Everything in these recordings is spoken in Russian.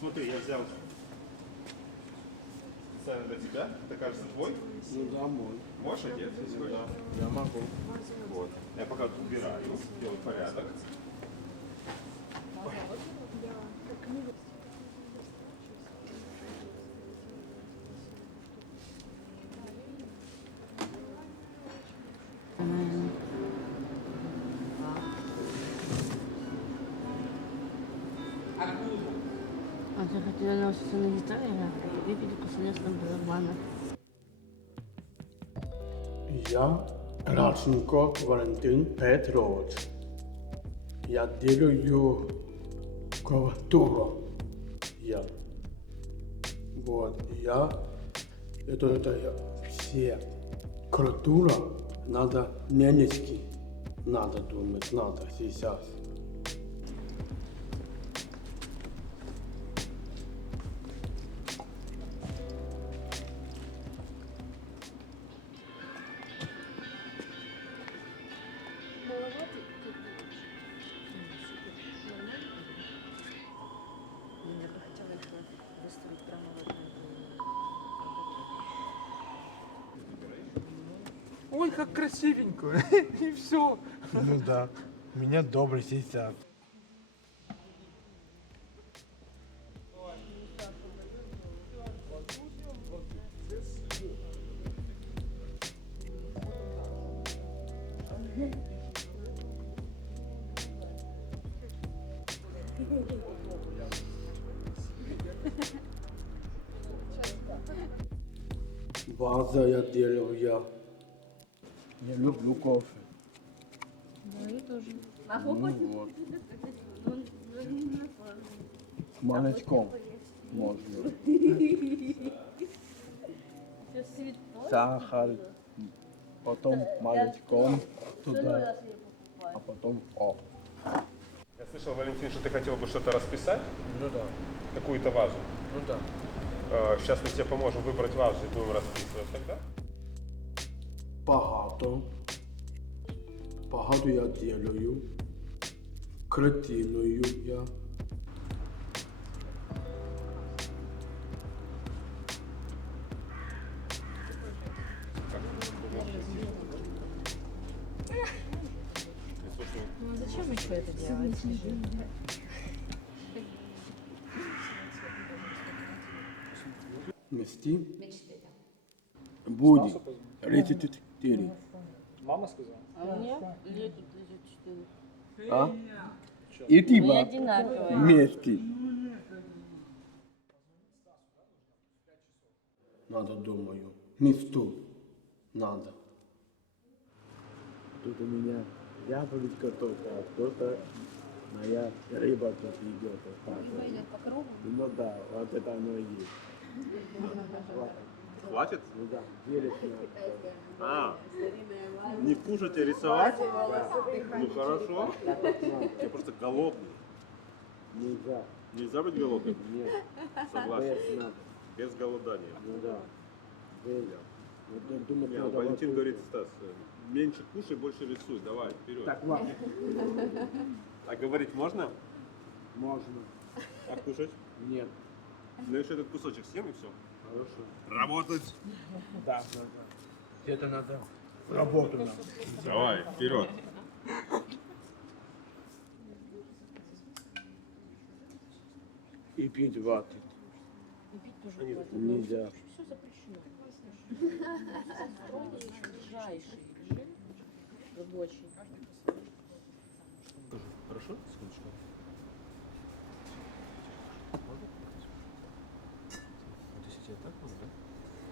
смотри, я взял специально для тебя. Это кажется твой. Ну да, мой. Можешь одеть, хочешь? Я могу. Вот. Я пока тут убираю, делаю порядок. А ты хотела научиться на гитаре играть? Выпить кусочек барабана. Я Радченко Валентин Петрович. Я делаю клавиатуру. Я. Вот, я, это, это я, все. Культура надо немецкий. Надо думать, надо сейчас. Я бы хотела их выставить прямо в этом. Ой, как красивенько. И все. Ну да. У меня добрый сейчас. Ваза я делаю я. Я люблю кофе. Ну вот. С молочком можно. Сахар, потом молочком туда, а потом о. Я слышал, Валентин, что ты хотел бы что-то расписать, Ну да, какую-то вазу. ну да. Э, Сейчас мы тебе поможем выбрать вазу и будем расписывать тогда. Багато. Багато я делаю. Картиною я. Еще это делать? Мести. Будет. 34. Мама сказала. А мне лет 34. А? И ты, Мы ба, вместе. Надо, думаю, месту. Надо. Тут у меня яблочко только, а кто-то моя рыба тут идет. Рыба идет по кругу? Ну да, вот это оно и есть. Хватит? Ну да, делить надо. А, не кушать, а рисовать? Ну хорошо. Я просто голодный. Нельзя. Нельзя быть голодным? Нет, Согласен. без надо. Без голодания. Ну да. Без. Вот я думаю, Не, надо Валентин вот- говорит, Стас, э, меньше кушай, больше рисуй. Давай, вперед. Так, ладно, А говорить можно? можно. А кушать? Нет. Ну еще этот кусочек съем и все. Хорошо. Работать. Да, да, да. Где-то надо работу нам. Давай, вперед. И пить ваты. Нельзя. Все запрещено. Ближайший режим рабочий. Хорошо? Секундочку. Вот если тебе так можно, да?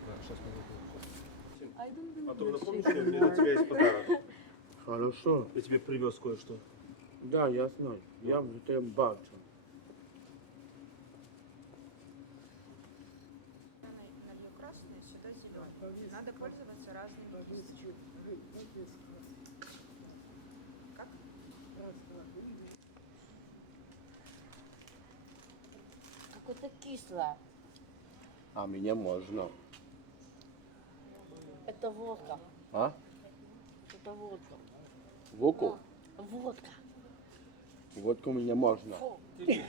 Да, сейчас мы Потом напомни, что у меня для тебя есть подарок. Хорошо. Я тебе привез кое-что. Да, я знаю. Я в этом бачу. это кислое. А мне можно. Это водка. А? Это водка. Воку? Да. Водка. Водку мне можно. Красный,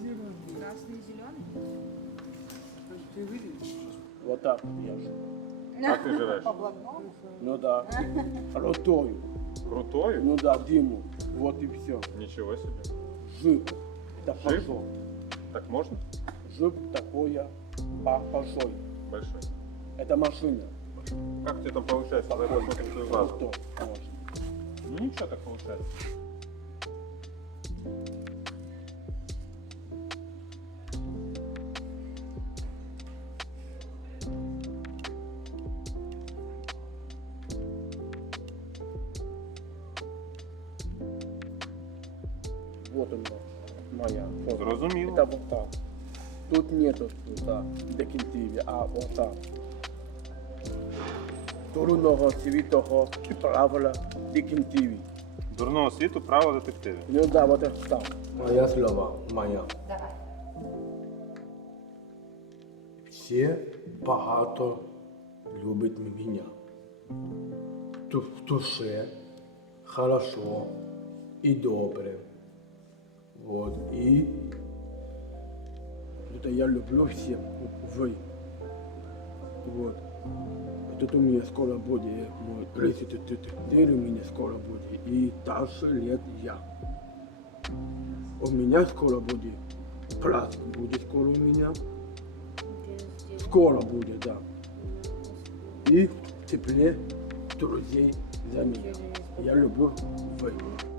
зеленый. Красный зеленый? Ты видишь? Вот так ешь. А ты жрешь? По блатному? Ну да. Ротою. Крутою? Ну да, дыму. Вот и все. Нічого собі. Жив. Да пошел. Так можна? Жив такое по- большой. Большой. Это машина. Как тебе там получается? Давай посмотрим твою можно? Ну ничего так получается. Вот она, моя. фото. Зрозуміло. Это вот так. Тут нету да, декінтиві, а вот так. Дурного світого правила декінтиві. Дурного світу право детективів. Ну да, вот это так. Моя слова, моя. Давай. Всі багато люблять мене. Ту- В душе хорошо і добре. Вот. І это я люблю всех. Вы. Вот. Тут у меня скоро будет мой 34 у меня скоро будет. И дальше лет я. У меня скоро будет праздник будет скоро у меня. Скоро будет, да. И в тепле друзей за меня. Я люблю войну.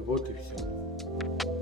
Вот и все.